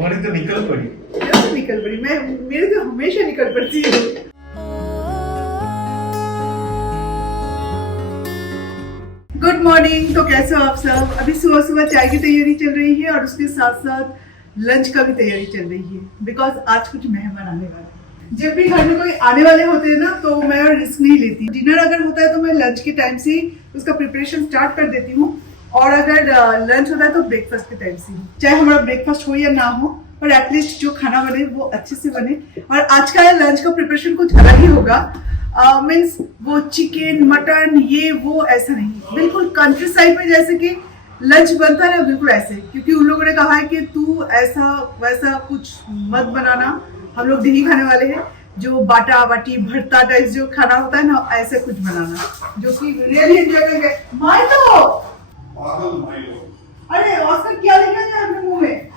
तुम्हारी तो निकल पड़ी। निकल पड़ी, मैं मेरी तो हमेशा निकल पड़ती है। Good morning. तो कैसे हो आप सब? अभी सुबह सुबह चाय की तैयारी चल रही है और उसके साथ साथ लंच का भी तैयारी चल रही है, बिकॉज आज कुछ मेहमान आने वाले हैं। जब भी घर में कोई आने वाले होते हैं ना, तो मैं रिस्क नहीं लेती। डिनर अगर होता है तो मैं लंच के टाइम से उसका प्रिपरेशन स्टार्ट कर देती हूँ, और अगर लंच होता है तो ब्रेकफास्ट के टाइम से। चाहे हमारा ब्रेकफास्ट हो या ना हो, पर एटलीस्ट जो खाना बने वो अच्छे से बने। और आज का लंच का प्रिपरेशन कुछ अलग ही होगा। मीन्स वो चिकन मटन ये वो ऐसा नहीं, बिल्कुल कंट्री साइड में जैसे कि लंच बनता है ना, बिल्कुल ऐसे। क्योंकि उन लोगों ने कहा है कि तू ऐसा वैसा कुछ मत बनाना, हम लोग नहीं खाने वाले हैं। जो बाटा बाटी भरता टाइप जो खाना होता है ना, ऐसे कुछ बनाना, जो कि रियली एंजॉय करेंगे। अरे ऑस्कर क्या लिखा है आपने मुंह में?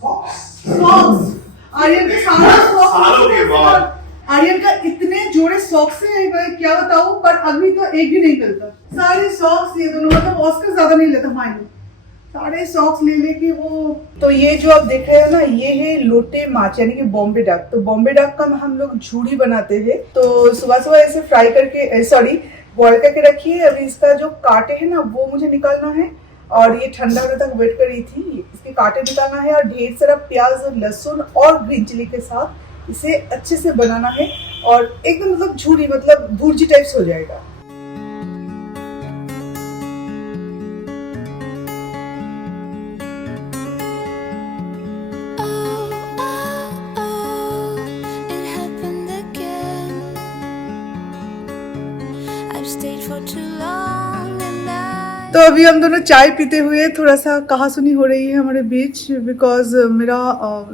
सॉक्स। आर्यन के सालों के बाद आर्यन का इतने जोड़े सॉक्स है, मैं क्या बताऊं, पर अभी तो एक भी नहीं मिलता। सारे सॉक्स ये दोनों, मतलब ऑस्कर ज्यादा नहीं लेता मायने, सारे सॉक्स ले लेके वो। तो ये जो आप देख रहे हैं ना, ये है लोटे माछ यानी कि बॉम्बे डक। तो बॉम्बे डक का हम लोग झूड़ी बनाते हैं। तो सुबह सुबह ऐसे फ्राई करके, सॉरी बॉईल करके रखिए। अभी इसका जो कांटे हैं ना वो मुझे निकालना है, और ये ठंडा होने तक वेट कर रही थी। इसके कांटे निकालना है, और ढेर सारा प्याज और लहसुन और ग्रीन चिली के साथ इसे अच्छे से बनाना है, और एकदम मतलब झूरी, मतलब भुर्जी टाइप्स हो जाएगा। तो अभी हम दोनों चाय पीते हुए थोड़ा सा कहासुनी हो रही है हमारे बीच, बिकॉज मेरा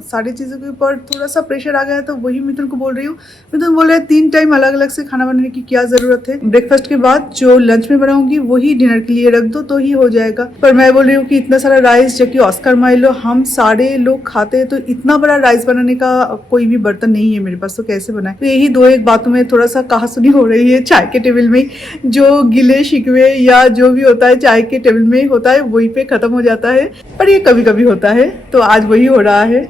सारी चीज़ों के ऊपर थोड़ा सा प्रेशर आ गया है। तो वही मिथुन को बोल रही हूँ। मिथुन बोल रहे हैं 3 टाइम अलग अलग से खाना बनाने की क्या ज़रूरत है, ब्रेकफास्ट के बाद जो लंच में बनाऊंगी वही डिनर के लिए रख दो तो ही हो जाएगा। पर मैं बोल रही हूँ कि इतना सारा राइस, जबकि ऑस्कर माइलो हम सारे लोग खाते हैं, तो इतना बड़ा राइस बनाने का कोई भी बर्तन नहीं है मेरे पास, तो कैसे बनाए। तो यही 2-1 बातों में थोड़ा सा कहासुनी हो रही है चाय के टेबल में। जो गिले शिकवे या जो भी होता है चाय के टेबल में होता है, वही पे खत्म हो जाता है। पर ये कभी कभी होता है, तो आज वही हो रहा है।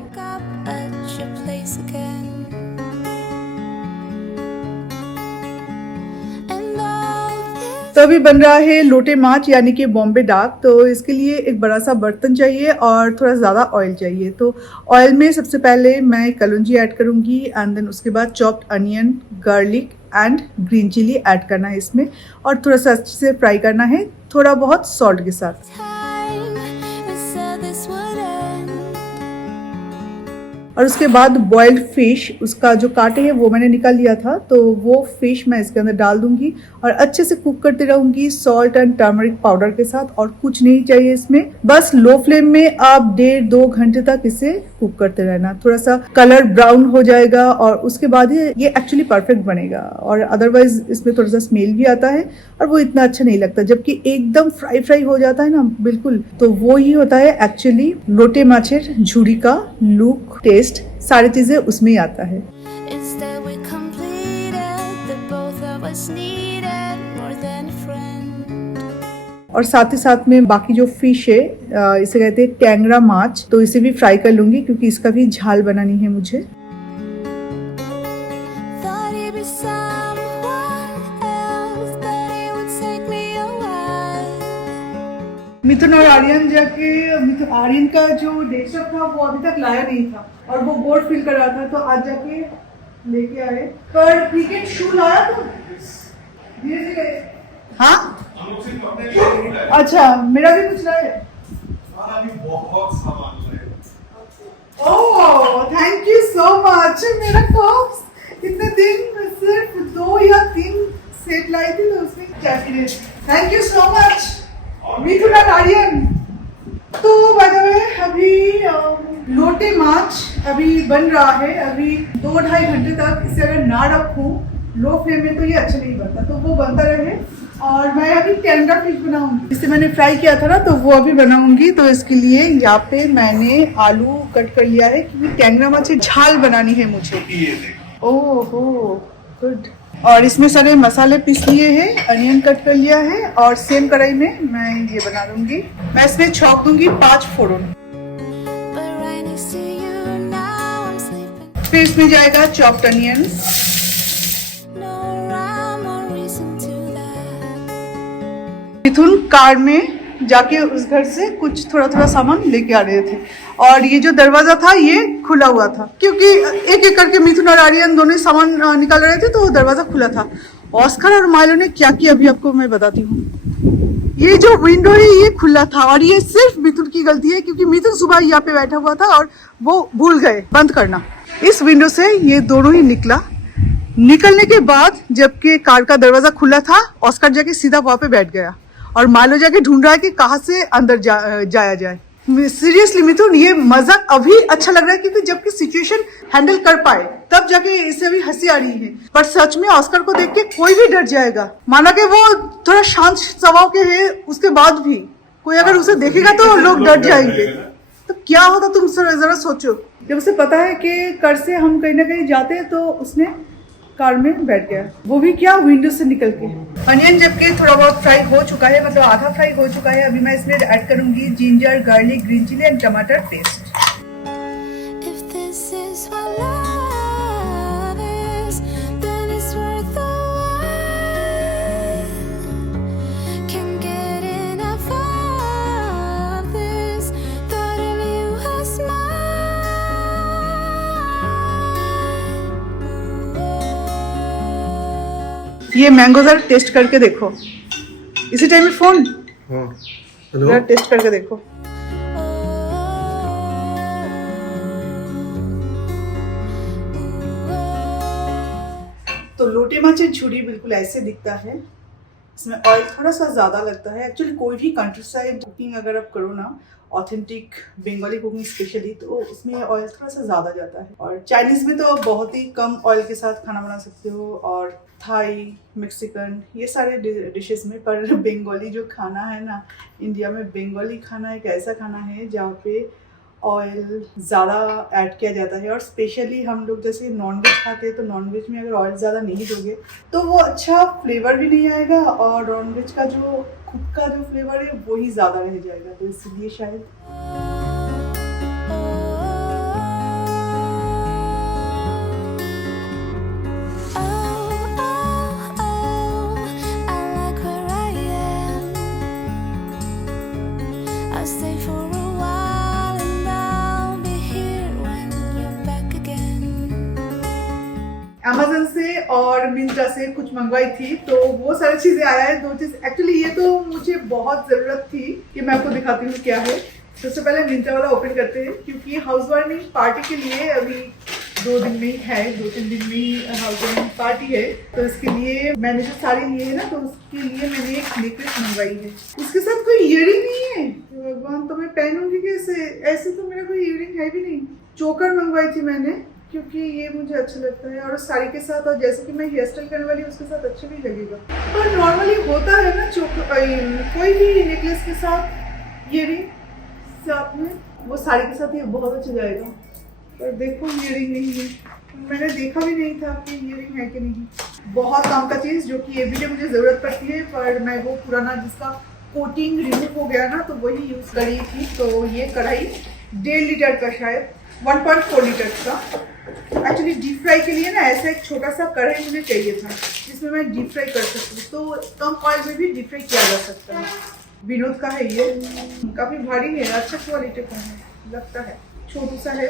तो अभी बन रहा है लोटे माछ यानी कि बॉम्बे डाक। तो इसके लिए एक बड़ा सा बर्तन चाहिए और थोड़ा ज़्यादा ऑयल चाहिए। तो ऑयल में सबसे पहले मैं कलौंजी ऐड करूंगी, एंड देन उसके बाद chopped onion, garlic and green chilli add करना है इसमें, और थोड़ा सा अच्छे से फ्राई करना है, थोड़ा बहुत सॉल्ट के साथ। और उसके बाद बॉइल्ड फिश, उसका जो कांटे हैं वो मैंने निकाल लिया था, तो वो फिश मैं इसके अंदर डाल दूंगी और अच्छे से कुक करते रहूंगी सॉल्ट एंड टर्मरिक पाउडर के साथ। और कुछ नहीं चाहिए इसमें, बस लो फ्लेम में आप 1.5-2 घंटे तक इसे कुक करते रहना। थोड़ा सा कलर ब्राउन हो जाएगा और उसके बाद ये एक्चुअली परफेक्ट बनेगा। और अदरवाइज इसमें थोड़ा सा स्मेल भी आता है और वो इतना अच्छा नहीं लगता। जबकि एकदम फ्राई हो जाता है ना बिल्कुल, तो वो ही होता है एक्चुअली लोटे माछेर झुड़ी का लुक, टेस्ट, सारी चीजें उसमें ही आता है। और साथ ही साथ में बाकी जो फिश है, इसे कहते हैं टैंगरा माछ, तो इसे भी फ्राई कर लूंगी क्योंकि इसका भी झाल बनानी है मुझे। मिथुन और आर्यन जाके, आर्यन का जो डेस्कटॉप था वो अभी तक लाया नहीं था और वो बोर्ड फिल कर रहा था, तो आज जाके लेके आए। पर क्रिकेट शू लाया तो धीरे-धीरे। हाँ अच्छा, मेरा भी कुछ लाए। बहुत सामान लाए। Oh thank you so much. मेरा टॉप्स इतने दिन सिर्फ 2 या 3 सेट लाई थी, तो उसमें क्या किए। थैंक यू सो मच मिथुन और आर्यन। तो बाय द वे अभी लोटे माछ अभी बन रहा है। अभी 2-2.5 घंटे तक इसे अगर ना रखूं लो फ्लेम में तो ये अच्छा नहीं बनता, तो वो बनता रहे। और मैं अभी टेंडर फिश बनाऊंगी, जिसे मैंने फ्राई किया था ना, तो वो अभी बनाऊंगी। तो इसके लिए यहाँ पे मैंने आलू कट कर लिया है क्योंकि टेंगरा माछ झाल बनानी है मुझे। ओहो गुड। और इसमें सारे मसाले पीस लिए हैं, अनियन कट कर लिया है, और सेम कढ़ाई में मैं ये बना लूंगी। मैं इसमें छौंक दूंगी 5 फोड़न। फिर इसमें जाएगा चॉप्ड अनियंस, मिथुन कार में जाके उस घर से कुछ थोड़ा थोड़ा सामान लेके आ रहे थे और ये जो दरवाजा था ये खुला हुआ था क्योंकि एक एक करके मिथुन और आर्यन दोनों सामान निकाल रहे थे तो दरवाजा खुला था। ऑस्कर और माइलो ने क्या किया अभी आपको मैं बताती हूँ। ये जो विंडो है ये खुला था और ये सिर्फ मिथुन की गलती है क्योंकि मिथुन सुबह यहाँ पे बैठा हुआ था और वो भूल गए बंद करना। इस विंडो से ये दोनों ही निकला। निकलने के बाद जबकि कार का दरवाजा खुला था ऑस्कर जाके सीधा वहां पे बैठ गया और माइलो जाके ढूंढ रहा है कि कहाँ से अंदर जाया जाए। सीरियसली मिथुन ये मजाक अभी अच्छा लग रहा है क्योंकि जबकि सिचुएशन हैंडल कर पाए तब जाके इसे अभी हंसी आ रही है, पर सच में ऑस्कर को देख के कोई भी डर जाएगा। माना कि वो थोड़ा शांत स्वभाव के है उसके बाद भी कोई अगर उसे देखेगा तो लोग डर जाएंगे। तो क्या होता तुम जरा सोचो। जब उसे पता है कि कर से हम कहीं ना कहीं जाते हैं तो उसने कार में बैठ गया, वो भी क्या विंडो से निकल के। अनियन जबकि थोड़ा बहुत फ्राई हो चुका है, मतलब आधा फ्राई हो चुका है, अभी मैं इसमें ऐड करूंगी ginger, garlic, green chilli and टमाटर पेस्ट। ये मैंगो जरा टेस्ट करके देखो, इसी टाइम में फोन जरा टेस्ट करके देखो। तो लोटे माचे झुरी बिल्कुल ऐसे दिखता है। इसमें ऑयल थोड़ा सा ज़्यादा लगता है। एक्चुअली कोई भी कंट्री साइड कुकिंग अगर आप करो ना, ऑथेंटिक बंगाली कुकिंग स्पेशली, तो उसमें ऑयल थोड़ा सा ज़्यादा जाता है। और चाइनीज़ में तो आप बहुत ही कम ऑयल के साथ खाना बना सकते हो, और थाई, मैक्सिकन, ये सारे डिशेस में। पर बंगाली जो खाना है ना, इंडिया में बंगाली खाना एक ऐसा खाना है जहाँ पे ऑयल ज़्यादा ऐड किया जाता है। और स्पेशली हम लोग जैसे नॉनवेज खाते हैं तो नॉनवेज में अगर ऑयल ज़्यादा नहीं दोगे तो वो अच्छा फ्लेवर भी नहीं आएगा और नॉनवेज का जो खुद का जो फ्लेवर है वो ही ज़्यादा रह जाएगा। तो इसलिए शायद अमेज़न से और मिंत्रा से कुछ मंगवाई थी, तो वो सारी चीज़ें आया है। 2 चीज़ एक्चुअली ये तो मुझे बहुत ज़रूरत थी कि मैं आपको दिखाती हूँ क्या है। सबसे पहले मिंत्रा वाला ओपन करते हैं क्योंकि हाउस वार्मिंग पार्टी के लिए अभी 2 दिन में ही है, 2-3 दिन में ही हाउस वार्मिंग पार्टी है। तो इसके लिए मैंने जो साड़ी ली है ना, तो उसके लिए मैंने एक नेकलेस मंगवाई है। उसके साथ कोई इयरिंग नहीं है। भगवान, तो मैं पहनूंगी कैसे? ऐसे तो मेरा कोई इयरिंग है भी नहीं। चोकर मंगवाई थी मैंने क्योंकि ये मुझे अच्छा लगता है और उस साड़ी के साथ, और जैसे कि मैं हेयर स्टाइल करने वाली हूँ उसके साथ अच्छा भी लगेगा। पर नॉर्मली होता है ना कोई भी नेकलेस के साथ इयरिंग साथ में, वो साड़ी के साथ ये बहुत अच्छा जाएगा। पर देखो इयरिंग नहीं है, मैंने देखा भी नहीं था कि इयरिंग है कि नहीं। बहुत काम का चीज़ जो कि एवरीडे मुझे ज़रूरत पड़ती है, पर मैं वो पुराना जिसका कोटिंग रिमूव हो गया ना, तो वही यूज़ करी थी। तो ये कढ़ाई 1.5 लीटर का, शायद 1.4 लीटर का। एक्चुअली डीप फ्राई के लिए ना ऐसा एक छोटा सा कढ़ाई मुझे चाहिए था जिसमें मैं डीप फ्राई कर सकती हूँ, तो कम ऑयल में भी डीप फ्राई किया जा सकता है। विनोद का है ये, काफ़ी भारी है, अच्छा क्वालिटी का है लगता है, छोटू सा है।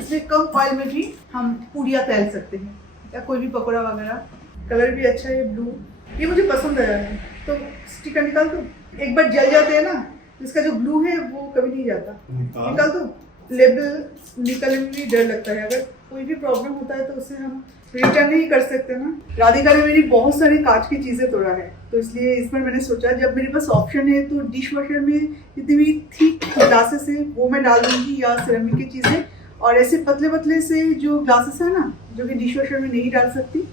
इसमें कम ऑयल में भी हम पूड़ियाँ तैर सकते हैं या कोई भी पकौड़ा वगैरह। कलर भी अच्छा है, ब्लू, ये मुझे पसंद आया है। तो स्टिकर निकाल दो, एक बार जल जाते हैं ना, इसका जो ब्लू है वो कभी नहीं जाता। निकाल दो। लेबल निकलने में भी डर लगता है, अगर कोई भी प्रॉब्लम होता है तो उसे हम रिटर्न नहीं कर सकते ना। राधिका ने मेरी बहुत सारी कांच की चीज़ें तोड़ा है, तो इसलिए इस पर मैंने सोचा जब मेरे पास ऑप्शन है तो डिश वॉशर में जितनी भी थिक ग्लासेस है वो मैं डाल दूँगी, या सिरेमिक की चीज़ें। और ऐसे पतले पतले से जो ग्लासेस है ना, जो कि डिश वॉशर में नहीं डाल सकती,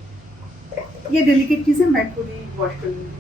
ये डेलिकेट चीज़ें मैं खुद ही वॉश कर लूँगी।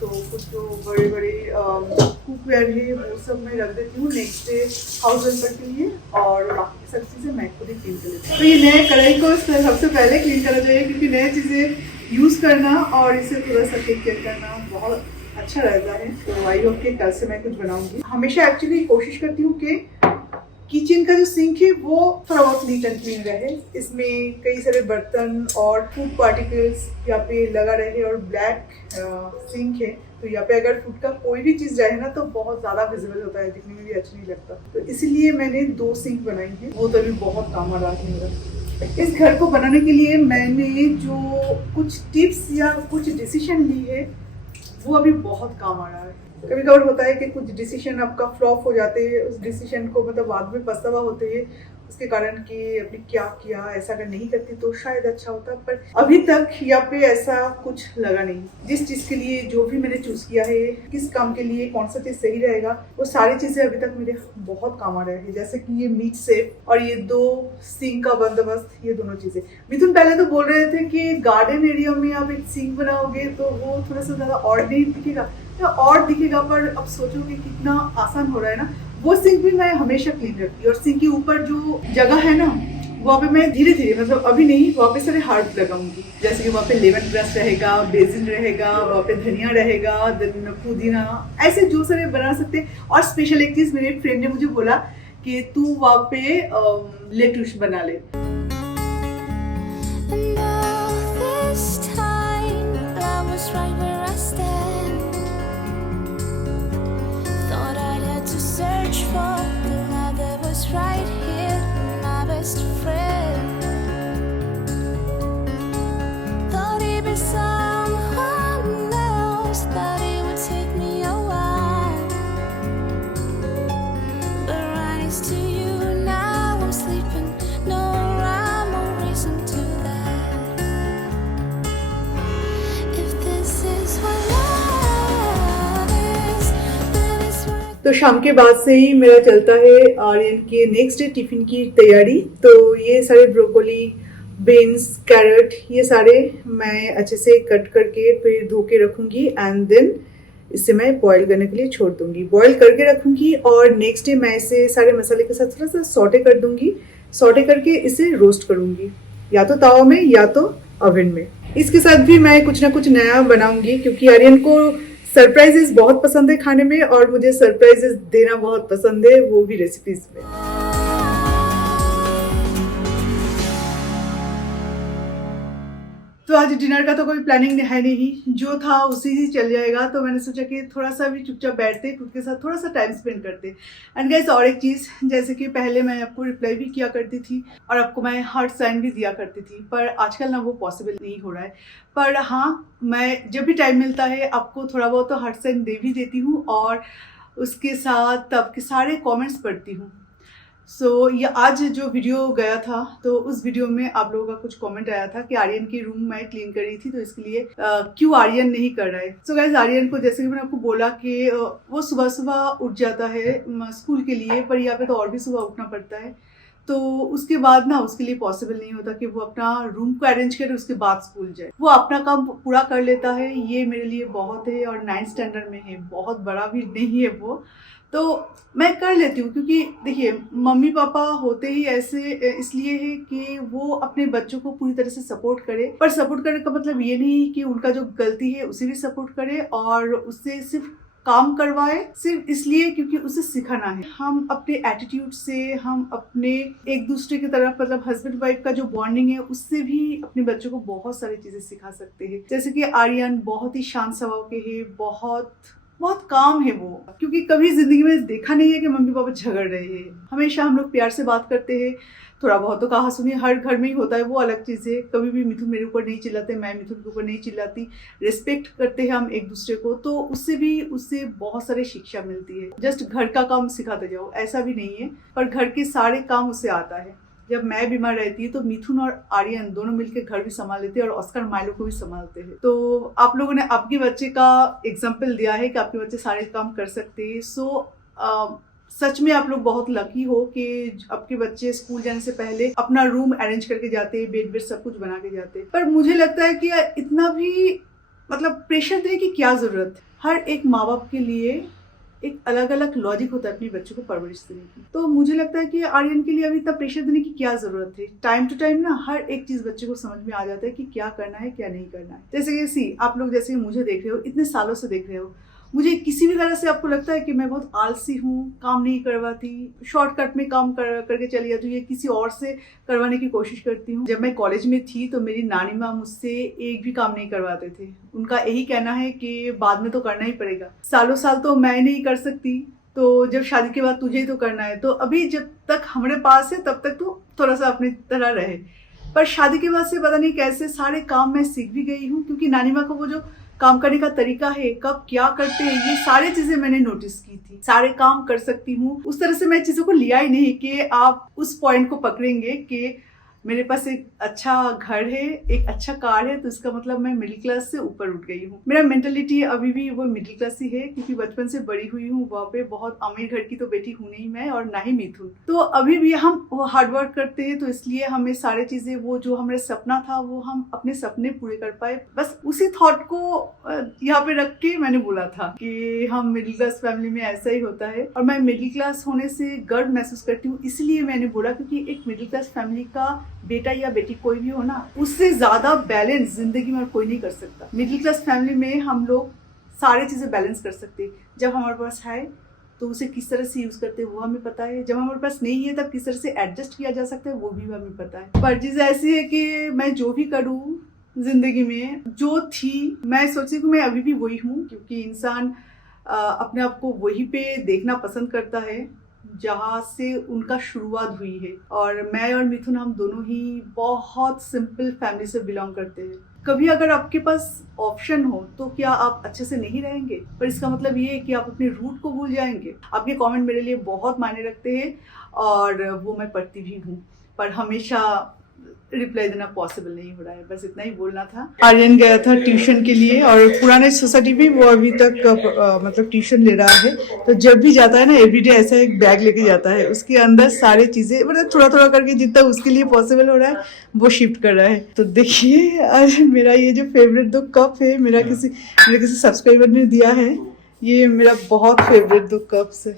तो कुछ जो बड़े बड़े कुकवेयर है वो सब मैं रख देती हूँ नेक्स्ट डे हाउस हेल्पर के लिए, और बाकी सब चीज़ें मैं खुद ही क्लीन कर लेती हूँ। तो ये नए कढ़ाई को सबसे पहले क्लीन करना चाहिए क्योंकि नए चीज़ें यूज़ करना और इसे थोड़ा सा टेक केयर करना बहुत अच्छा रहता है। तो आई होप कि कल से मैं कुछ बनाऊँगी। हमेशा एक्चुअली कोशिश करती हूँ कि किचन का जो सिंक है वो थोड़ा बहुत नीट एंड क्लीन रहे, इसमें कई सारे बर्तन और फूड पार्टिकल्स यहाँ पे लगा रहे और ब्लैक सिंक है, तो यहाँ पे अगर फूड का कोई भी चीज़ रहे ना तो बहुत ज़्यादा विजिबल होता है, दिखने में भी अच्छा नहीं लगता। तो इसीलिए मैंने 2 सिंक बनाई है, वो तो अभी बहुत काम आ रहा है मेरा। इस घर को बनाने के लिए मैंने जो कुछ टिप्स या कुछ डिसीजन ली है वो अभी बहुत काम आ रहा है। कभी कभार होता है कि कुछ डिसीजन आपका फ्लॉप हो जाते हैं, उस डिसीजन को मतलब बाद में पछतावा होते हैं उसके कारण कि अपने क्या किया, ऐसा अगर नहीं करती तो शायद अच्छा होता, पर अभी तक यहाँ पे ऐसा कुछ लगा नहीं। जिस चीज़ के लिए जो भी मैंने चूज किया है, किस काम के लिए कौन सा चीज़ सही रहेगा, वो सारी चीज़ें अभी तक मेरे बहुत काम आ रहे हैं। जैसे कि ये मीट सेफ और ये 2 सिंक का बंदोबस्त, ये दोनों चीज़ें। मिथुन पहले तो बोल रहे थे कि गार्डन एरिया में आप एक सिंक बनाओगे तो वो थोड़ा सा ज़्यादा और नहीं दिखेगा, और दिखेगा, पर अब सोचोगे कितना आसान हो रहा है ना। वो सिंक भी मैं हमेशा क्लीन रखती हूँ और सिंक के ऊपर जो जगह है ना वहाँ पे मैं धीरे धीरे, मतलब अभी नहीं, वहाँ पे सारे हार्ड लगाऊंगी। जैसे कि वहाँ पे लेमन ग्रास रहेगा, बेसिन रहेगा, वहाँ पे धनिया रहेगा, देन पुदीना, ऐसे जो सारे बना सकते हैं। और स्पेशल एक चीज़ मेरे फ्रेंड ने मुझे बोला कि तू वहाँ पे लेटूस बना ले। तो शाम के बाद से ही मेरा चलता है आर्यन के नेक्स्ट डे टिफिन की तैयारी। तो ये सारे ब्रोकोली, बीन्स, कैरेट, ये सारे मैं अच्छे से कट करके फिर धो के रखूंगी एंड देन इसे मैं बॉईल करने के लिए छोड़ दूंगी। बॉईल करके रखूंगी और नेक्स्ट डे मैं इसे सारे मसाले के साथ थोड़ा सा सॉटे कर दूंगी। सॉटे करके इसे रोस्ट करूंगी, या तो तवा में या तो ओवन में। इसके साथ भी मैं कुछ ना कुछ नया बनाऊंगी क्योंकि आर्यन को सरप्राइजेस बहुत पसंद है खाने में और मुझे सरप्राइजेस देना बहुत पसंद है, वो भी रेसिपीज में। तो आज डिनर का तो कोई प्लानिंग है नहीं, जो था उसी ही चल जाएगा। तो मैंने सोचा कि थोड़ा सा भी चुपचाप बैठते, खुद के साथ थोड़ा सा टाइम स्पेंड करते। एंड गाइस, और एक चीज़, जैसे कि पहले मैं आपको रिप्लाई भी किया करती थी और आपको मैं हार्ट साइन भी दिया करती थी, पर आजकल ना वो पॉसिबल नहीं हो रहा है। पर हाँ, मैं जब भी टाइम मिलता है आपको थोड़ा बहुत तो हार्ट साइन दे भी देती हूँ और उसके साथ आपके सारे कॉमेंट्स पढ़ती हूँ। सो ये आज जो वीडियो गया था तो उस वीडियो में आप लोगों का कुछ कमेंट आया था कि आर्यन की रूम मैं क्लीन कर रही थी तो इसके लिए क्यों आर्यन नहीं कर रहा है। सो गाइस, आर्यन को जैसे कि मैंने आपको बोला कि वो सुबह सुबह उठ जाता है स्कूल के लिए, पर यहाँ पे तो और भी सुबह उठना पड़ता है। तो उसके बाद ना उसके लिए पॉसिबल नहीं होता कि वो अपना रूम को अरेंज करे उसके बाद स्कूल जाए। वो अपना काम पूरा कर लेता है, ये मेरे लिए बहुत है। और 9th स्टैंडर्ड में है, बहुत बड़ा भी नहीं है वो, तो मैं कर लेती हूँ। क्योंकि देखिए, मम्मी पापा होते ही ऐसे इसलिए है कि वो अपने बच्चों को पूरी तरह से सपोर्ट करे। पर सपोर्ट करने का मतलब ये नहीं कि उनका जो गलती है उसे भी सपोर्ट करे और उससे सिर्फ काम करवाए सिर्फ इसलिए क्योंकि उसे सिखाना है। हम अपने एटीट्यूड से, हम अपने एक दूसरे की तरफ, मतलब हस्बैंड वाइफ का जो बॉन्डिंग है, उससे भी अपने बच्चों को बहुत सारी चीजें सिखा सकते हैं। जैसे कि आर्यन बहुत ही शांत स्वभाव के है, बहुत काम है वो, क्योंकि कभी जिंदगी में देखा नहीं है कि मम्मी पापा झगड़ रहे हैं। हमेशा हम लोग प्यार से बात करते हैं। थोड़ा बहुत तो कहा सुनी हर घर में ही होता है, वो अलग चीज़ है। कभी भी मिथुन मेरे ऊपर नहीं चिल्लाते, मैं मिथुन के ऊपर नहीं चिल्लाती। रिस्पेक्ट करते हैं हम एक दूसरे को, तो उससे बहुत सारी शिक्षा मिलती है। जस्ट घर का काम सिखाते जाओ ऐसा भी नहीं है, पर घर के सारे काम उससे आता है। जब मैं बीमार रहती है तो मिथुन और आर्यन दोनों मिलकर घर भी संभाल लेते हैं और ऑस्कर माइलो को भी संभालते हैं। तो आप लोगों ने आपके बच्चे का एग्जाम्पल दिया है कि आपके बच्चे सारे काम कर सकते हैं। सो सच में आप लोग बहुत लकी हो कि आपके बच्चे स्कूल जाने से पहले अपना रूम अरेंज करके जाते हैं, बेड सब कुछ बना के जाते हैं। पर मुझे लगता है कि इतना भी मतलब प्रेशर देने की क्या जरूरत है। हर एक माँ बाप के लिए एक अलग अलग लॉजिक होता है अपने बच्चों को परवरिश देने की। तो मुझे लगता है कि आर्यन के लिए अभी इतना प्रेशर देने की क्या जरूरत है। टाइम टू टाइम ना हर एक चीज बच्चे को समझ में आ जाता है कि क्या करना है क्या नहीं करना है। जैसे कि आप लोग जैसे मुझे देख रहे हो, इतने सालों से देख रहे हो, मुझे किसी भी तरह से आपको लगता है कि मैं बहुत आलसी हूँ, काम नहीं करवाती, शॉर्टकट में काम करके चली जाती हूँ या किसी और से करवाने की कोशिश करती हूँ। जब मैं कॉलेज में थी तो मेरी नानी माँ मुझसे एक भी काम नहीं करवाते थे। उनका यही कहना है कि बाद में तो करना ही पड़ेगा, सालों साल तो मैं नहीं कर सकती, तो जब शादी के बाद तुझे ही तो करना है, तो अभी जब तक हमारे पास है तब तक तो थोड़ा सा अपनी तरह रहे। पर शादी के बाद से पता नहीं कैसे सारे काम मैं सीख भी गई हूँ, क्योंकि नानी माँ का वो जो काम करने का तरीका है, कब क्या करते हैं, ये सारी चीजें मैंने नोटिस की थी। सारे काम कर सकती हूँ, उस तरह से मैं चीजों को लिया ही नहीं कि आप उस पॉइंट को पकड़ेंगे कि मेरे पास एक अच्छा घर है, एक अच्छा कार है, तो इसका मतलब मैं मिडिल क्लास से ऊपर उठ गई हूँ। मेरा मेंटेलिटी अभी भी वो मिडिल क्लास ही है, क्योंकि बचपन से बड़ी हुई हूँ वहाँ पे। बहुत अमीर घर की तो बेटी हूँ नहीं मैं, और ना ही मिथुन। तो अभी भी हम हार्डवर्क करते हैं, तो इसलिए हमें सारी चीजें, वो जो हमारा सपना था वो हम अपने सपने पूरे कर पाए। बस उसी थॉट को यहाँ पे रख के मैंने बोला था कि हम मिडिल क्लास फैमिली में ऐसा ही होता है, और मैं मिडिल क्लास होने से गर्व महसूस करती हूँ। इसलिए मैंने बोला क्योंकि एक मिडिल क्लास फैमिली का बेटा या बेटी कोई भी हो ना, उससे ज्यादा बैलेंस जिंदगी में कोई नहीं कर सकता। मिडिल क्लास फैमिली में हम लोग सारी चीजें बैलेंस कर सकते हैं। जब हमारे पास है तो उसे किस तरह से यूज करते हैं वो हमें पता है, जब हमारे पास नहीं है तब किस तरह से एडजस्ट किया जा सकता है वो भी हमें पता है। पर चीज ऐसी है कि मैं जो भी करूँ जिंदगी में, जो थी, मैं सोचती हूँ मैं अभी भी वही हूँ, क्योंकि इंसान अपने आप को वही पे देखना पसंद करता है जहाँ से उनका शुरुआत हुई है। और मैं और मिथुन, हम दोनों ही बहुत सिंपल फैमिली से बिलोंग करते हैं। कभी अगर आपके पास ऑप्शन हो तो क्या आप अच्छे से नहीं रहेंगे? पर इसका मतलब ये है कि आप अपने रूट को भूल जाएंगे। आपके कमेंट मेरे लिए बहुत मायने रखते हैं और वो मैं पढ़ती भी हूँ, पर हमेशा रिप्लाई देना पॉसिबल नहीं हो रहा है। बस इतना ही बोलना था। आर्यन गया था ट्यूशन के लिए, और पुराने सोसाइटी में वो अभी तक मतलब ट्यूशन ले रहा है। तो जब भी जाता है ना, एवरीडे ऐसा एक बैग लेके जाता है, उसके अंदर सारी चीजें, मतलब थोड़ा थोड़ा करके जितना उसके लिए पॉसिबल हो रहा है वो शिफ्ट कर रहा है। तो देखिए आज मेरा ये जो फेवरेट दो कप है, मेरे किसी सब्सक्राइबर ने दिया है, ये मेरा बहुत फेवरेट 2 कप्स है।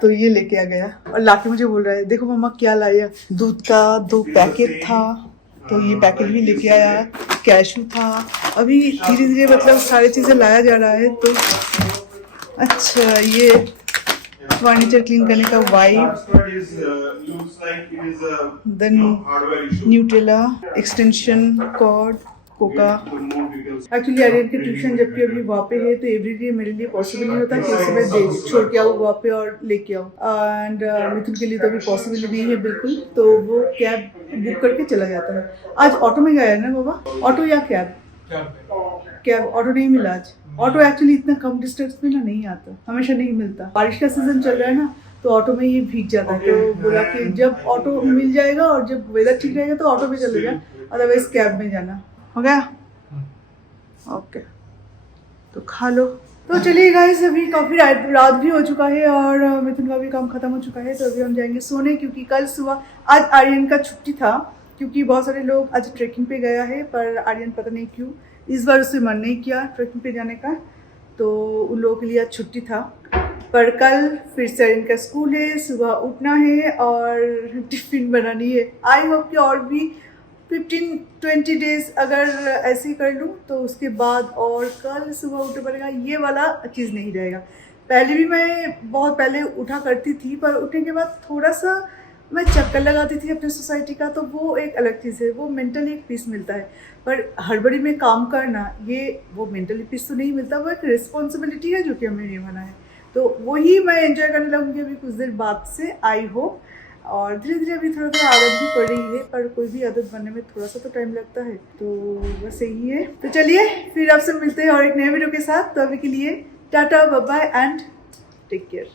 तो ये लेके आ गया और लाके मुझे बोल रहा है देखो मम्मा क्या लाया। दूध का 2 पैकेट था, तो ये पैकेट भी लेके आया। कैशू था। अभी धीरे धीरे मतलब सारी चीजें लाया जा रहा है। तो अच्छा, ये फर्नीचर क्लीन करने का wipe, then Nutrela, extension cord, coca. Actually Aryan के ट्यूशन जबकि अभी वहाँ पे है, तो एवरीडे मेरे लिए पॉसिबल नहीं होता कि उसे मैं छोड़ के आऊँ वहाँ पे और लेके आऊँ। एंड मिथुन के लिए तो अभी पॉसिबल नहीं है बिल्कुल, तो वो कैब बुक करके चला जाता है। आज ऑटो में गया है ना बाबा? ऑटो या कैब? कैब। ऑटो नहीं मिला आज। ऑटो एक्चुअली इतना कम डिस्टेंस में ना नहीं आता, हमेशा नहीं मिलता। बारिश का सीजन चल रहा है ना, तो ऑटो में ये भीग जाता है। तो बोला कि जब ऑटो मिल जाएगा और जब वेदर ठीक रहेगा तो ऑटो में चले जा, अदरवाइज कैब में जाना। हो गया? ओके, तो खा लो। तो चलिए गाइस, अभी काफ़ी रात भी हो चुका है और मिथुन का भी काम खत्म हो चुका है, तो अभी हम जाएंगे सोने, क्योंकि कल सुबह, आज आर्यन का छुट्टी था, क्योंकि बहुत सारे लोग आज ट्रैकिंग पे गया है, पर आर्यन पता नहीं क्यों इस बार उससे मन नहीं किया ट्रैकिंग पे जाने का, तो उन लोगों के लिए आज छुट्टी था। पर कल फिर से आर्यन का स्कूल है, सुबह उठना है और टिफिन बनानी है। आई होप कि और भी 15-20 डेज अगर ऐसे ही कर लूँ तो उसके बाद और कल सुबह उठ पड़ेगा, ये वाला चीज़ नहीं रहेगा। पहले भी मैं बहुत पहले उठा करती थी, पर उठने के बाद थोड़ा सा मैं चक्कर लगाती थी अपने सोसाइटी का, तो वो एक अलग चीज़ है, वो मेंटली एक पीस मिलता है। पर हड़बड़ी में काम करना, ये वो मेंटली पीस तो नहीं मिलता, वो एक रिस्पॉन्सिबिलिटी है जो कि हमें निभाना है। तो वही मैं एंजॉय करने लगूँगी अभी कुछ देर बाद से, आई होप। और धीरे धीरे अभी थोड़ा थोड़ा आदत भी पड़ रही है, पर कोई भी आदत बनने में थोड़ा सा तो टाइम लगता है, तो बस यही है। तो चलिए फिर आपसे मिलते हैं और एक नए वीडियो के साथ। तो अभी के लिए tata, bye bye and take care.